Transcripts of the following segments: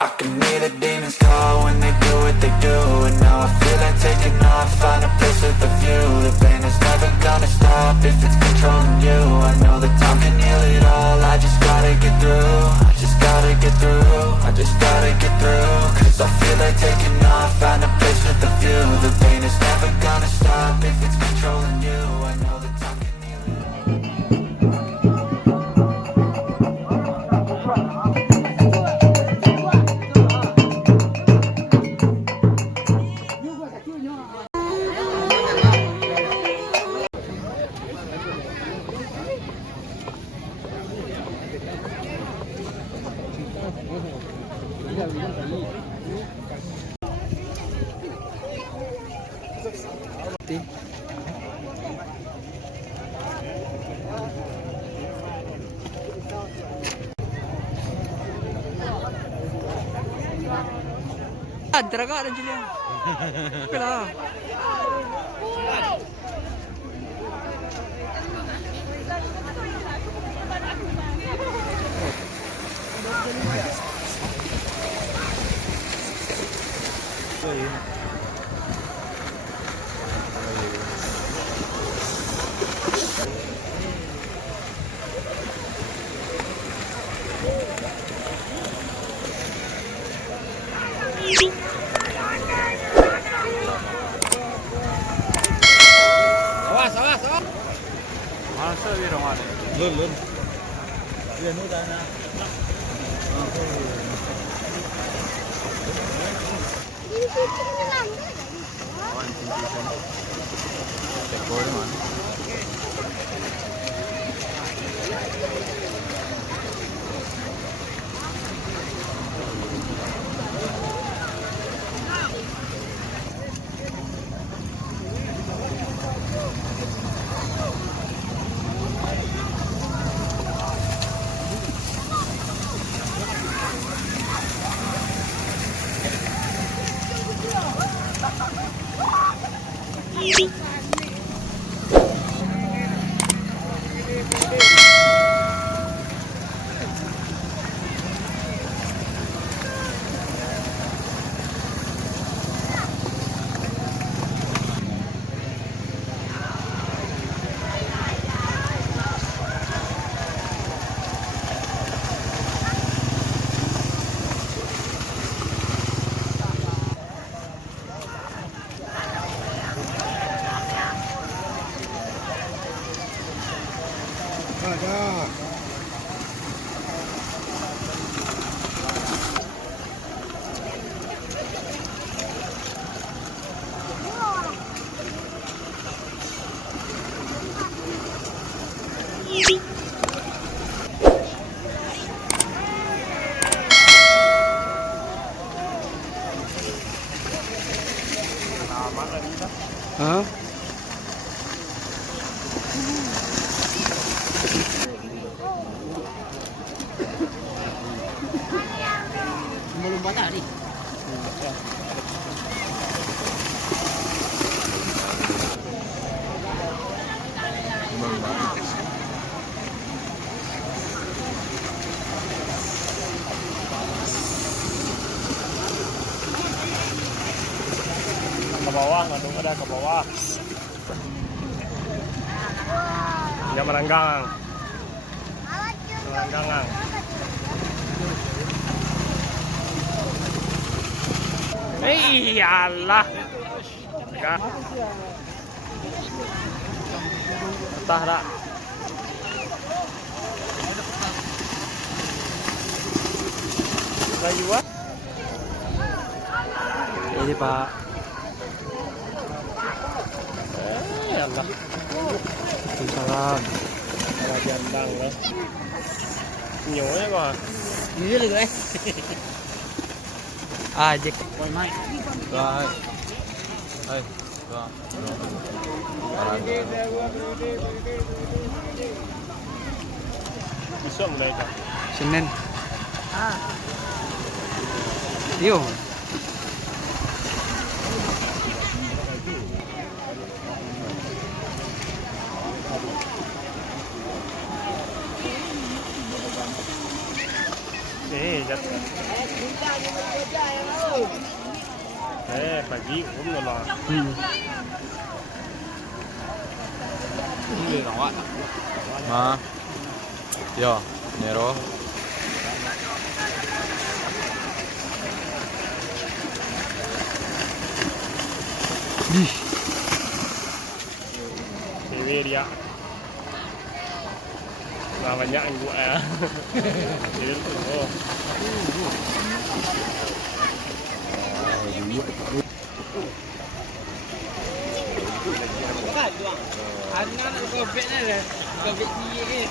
I can hear the demons call when they do what they do. And now I feel like taking off, find a place with a view. The pain is never gonna stop if it's controlling you. I know that time can heal it all, I just gotta get through. I just gotta get through, I just gotta get through. Cause I feel like taking off, find a place with a view. The pain is never gonna stop if it's controlling you. I know that time can heal it. Draga dan Julian. Okeylah. Hah? Belum patah ni. Ke bawah, ngandung ada ke bawah. Dia merenggang. Merenggang. Iyalah. Enggak. Entah tak. Lagi buat? Ini Pak. Allah. Waalaikumsalam. Kalau jandang lah. Nyonya kok. Ini lagi eh. Ajak. Boy mai. Baik. Hai. Doa. Besok mulai kah? Senin. Yo. Nih, jatuh. Pagi rồi lo. Người đó ạ. Mà. Yo, Nero. Đi. Ini dia. Nah, banyak yang gue ya. Jadi tuh. Anak COVID ni lah. COVID ni.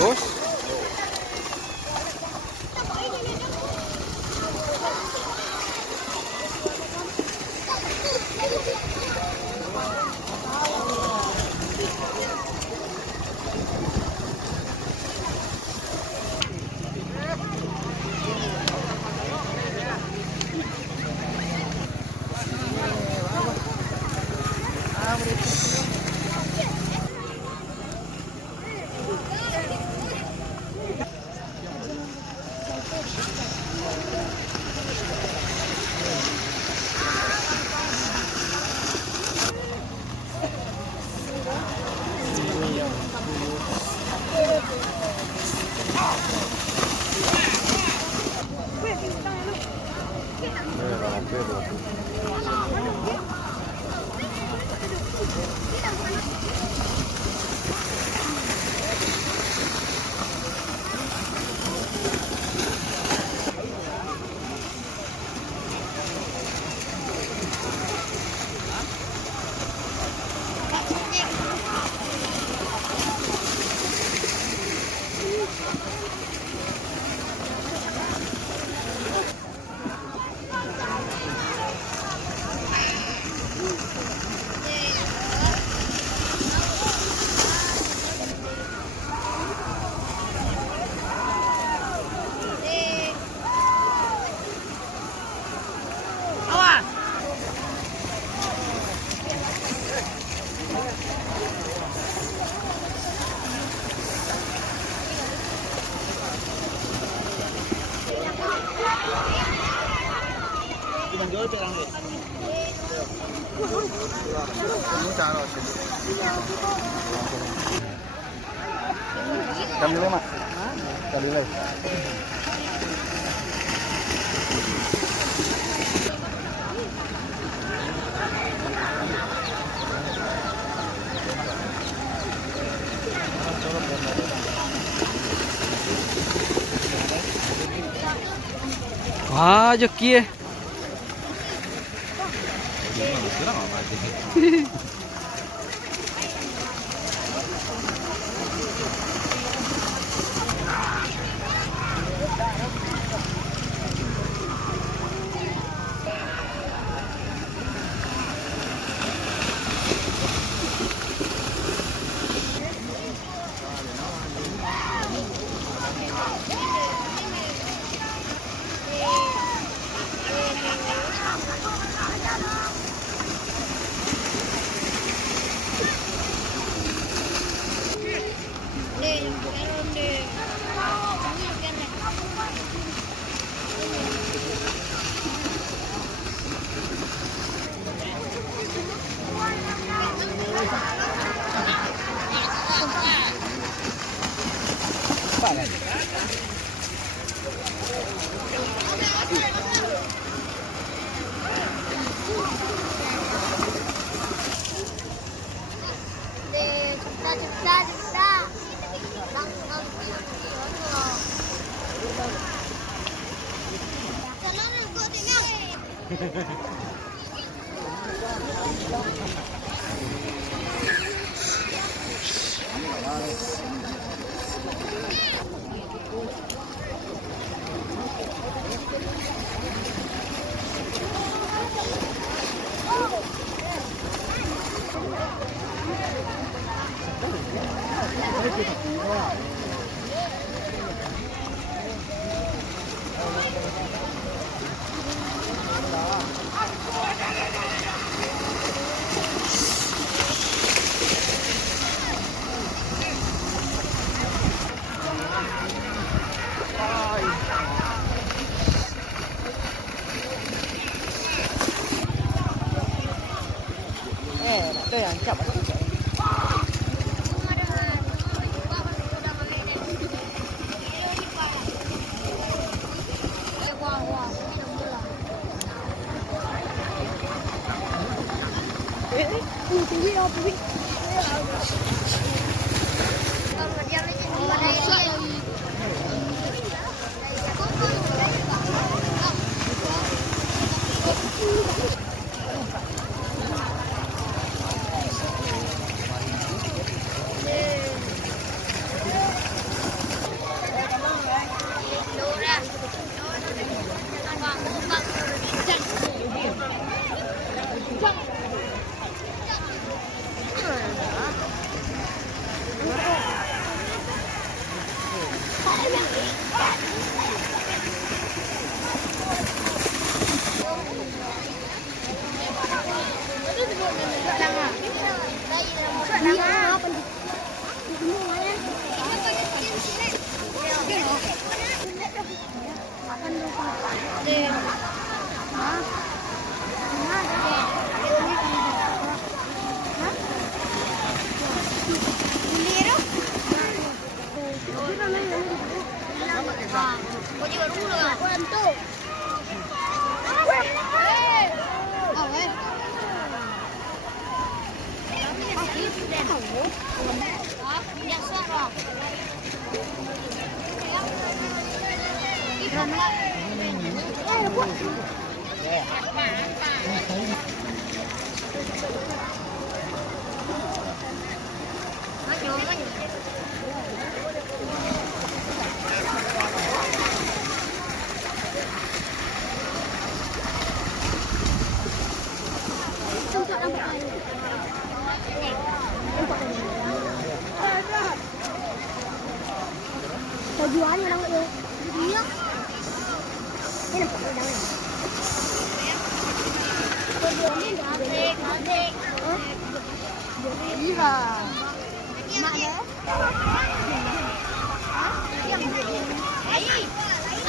Terus? Cầm đi lên mà. Cầm đi lên. Wah, joki ya. Tujuannya lang yun. Iya. Ini nampak udang ni. Tujuannya adik, adik. Iya. Mak dia. Hah? Yang ni. Ai.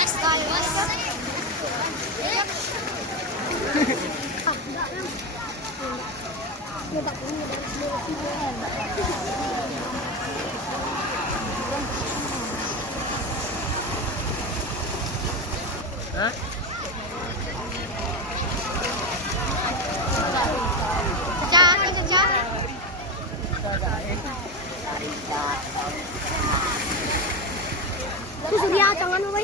Asal was. Dia tak punya Hah? Itu Surya tangan apa?